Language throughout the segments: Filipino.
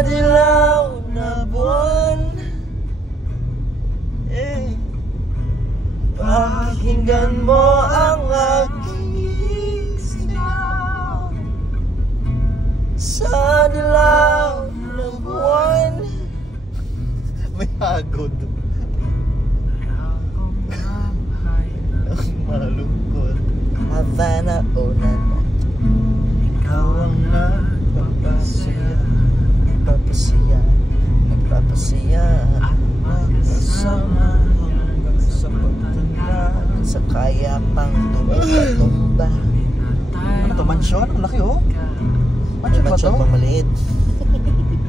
dilaw na buwan, pakinggan mo ang aking sigaw. Sa dilaw na buwan. May hagod. Malungkot. Havana, Onan. Ikaw ang nagpapasaya, Nagpapasaya at magkasama hanggang sa pagtanda. sa kaya pang tumba. Ano to? Mansyon? Ang laki oh. Mansyon ba to? Pang maliit.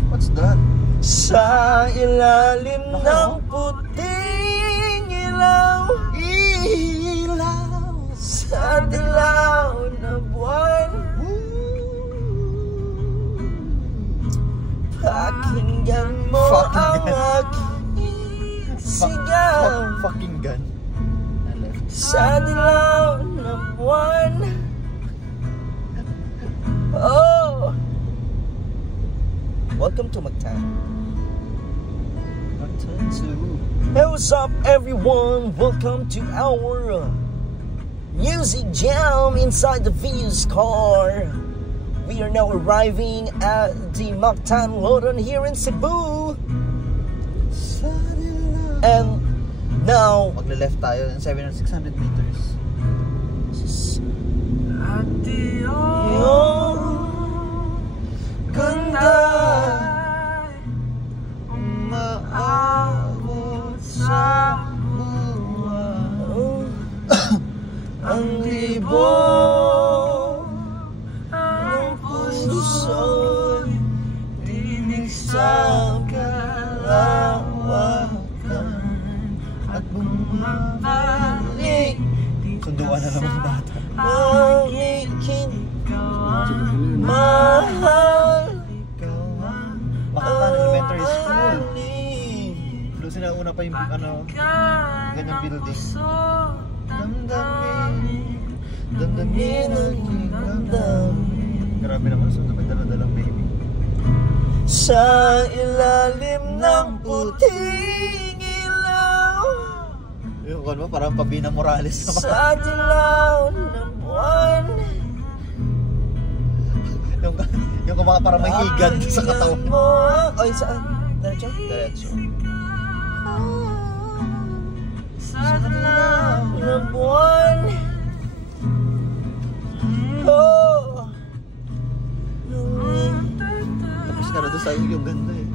What's that? Sa ilalim ng puting ilaw, sa dilaw na buwan, pakinggan mo ang aking sigaw. Fucking gun. Sa dilaw na buwan. Oh, welcome to Mactan. Hey, what's up everyone? Welcome to our music jam inside the View's car. We are now arriving at the Mactan Lodon here in Cebu. And now, magle-left tayo in 600 meters. Yung ganda umaabot sa buwan. Ang libong ng puso'y tinig sa kalawakan at bumabalik. Sunduan na naman bata. Malikin mahal Mactan Elementary School. Doon sila una pa yung ganyang building. Damdamin ang damdamin. Grabe naman, so may dala-dalang baby. Sa ilalim ng puting ilaw, Yung ano, parang Pabina Morales naman. sa dilaw ng buwan, yung parang may higad sa katawan. Oy, saan? Diretso? Diretso. Sa dilaw ng buwan. Oh, Tapos ka na doon sa yung ganda eh.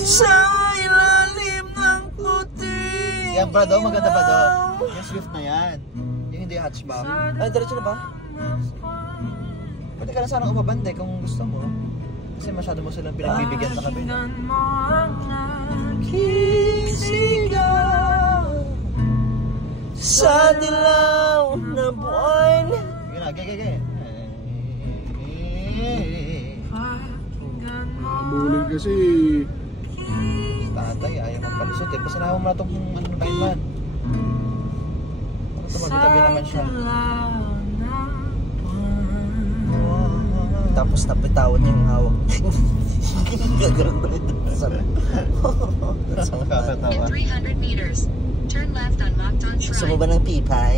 sa ilalim ng puting Yan bro, daw maganda ba daw? Yung Swift na yan. Yung hindi hatchback. Ay, diretso na ba? Pwede ka na sana umabante kung gusto mo. Kasi masyado mo silang pinagbibigyan sa kabila. Kisigaw sa dilaw na buwan. Yun na, gaya. Mamuling kasi. Tatay, ayaw magpalusot eh. Pasanawa mo na itong lineman. Tumabi-tabi naman siya. Tapos napitawan niya yung hawak. Gagano'n ba ito? Sabi. Nakakatawa. In 300 meters, turn left on Mactan Gusto mo Shrine. ba ng pipay?